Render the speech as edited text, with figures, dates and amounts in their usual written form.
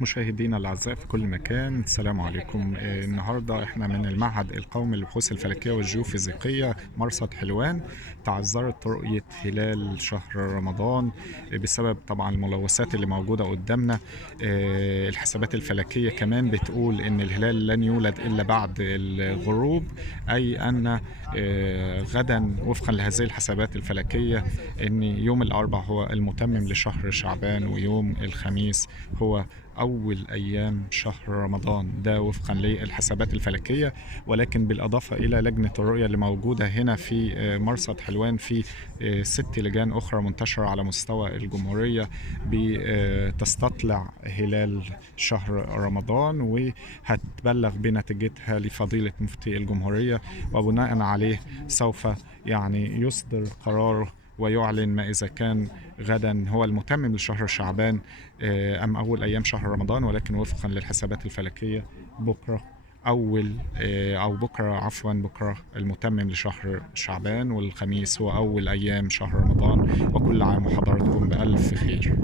مشاهدينا الأعزاء في كل مكان، السلام عليكم. النهاردة احنا من المعهد القومي للبحوث الفلكية والجيوفيزيقية مرصد حلوان. تعذرت رؤية هلال شهر رمضان بسبب طبعا الملوثات اللي موجودة قدامنا. الحسابات الفلكية كمان بتقول ان الهلال لن يولد إلا بعد الغروب، أي أن غدا وفقا لهذه الحسابات الفلكية ان يوم الأربعاء هو المتمم لشهر شعبان، ويوم الخميس هو أول أيام شهر رمضان، ده وفقا للحسابات الفلكية. ولكن بالإضافة إلى لجنة الرؤية اللي موجودة هنا في مرصد حلوان، في 6 لجان أخرى منتشرة على مستوى الجمهورية بتستطلع هلال شهر رمضان، وهتبلغ بنتيجتها لفضيلة مفتي الجمهورية، وبناء عليه سوف يصدر قراره ويعلن ما إذا كان غدا هو المتمم لشهر شعبان أم أول أيام شهر رمضان. ولكن وفقا للحسابات الفلكية بكرة أول أو بكرة عفوا بكرة المتمم لشهر شعبان، والخميس هو أول أيام شهر رمضان. وكل عام وحضراتكم بألف خير.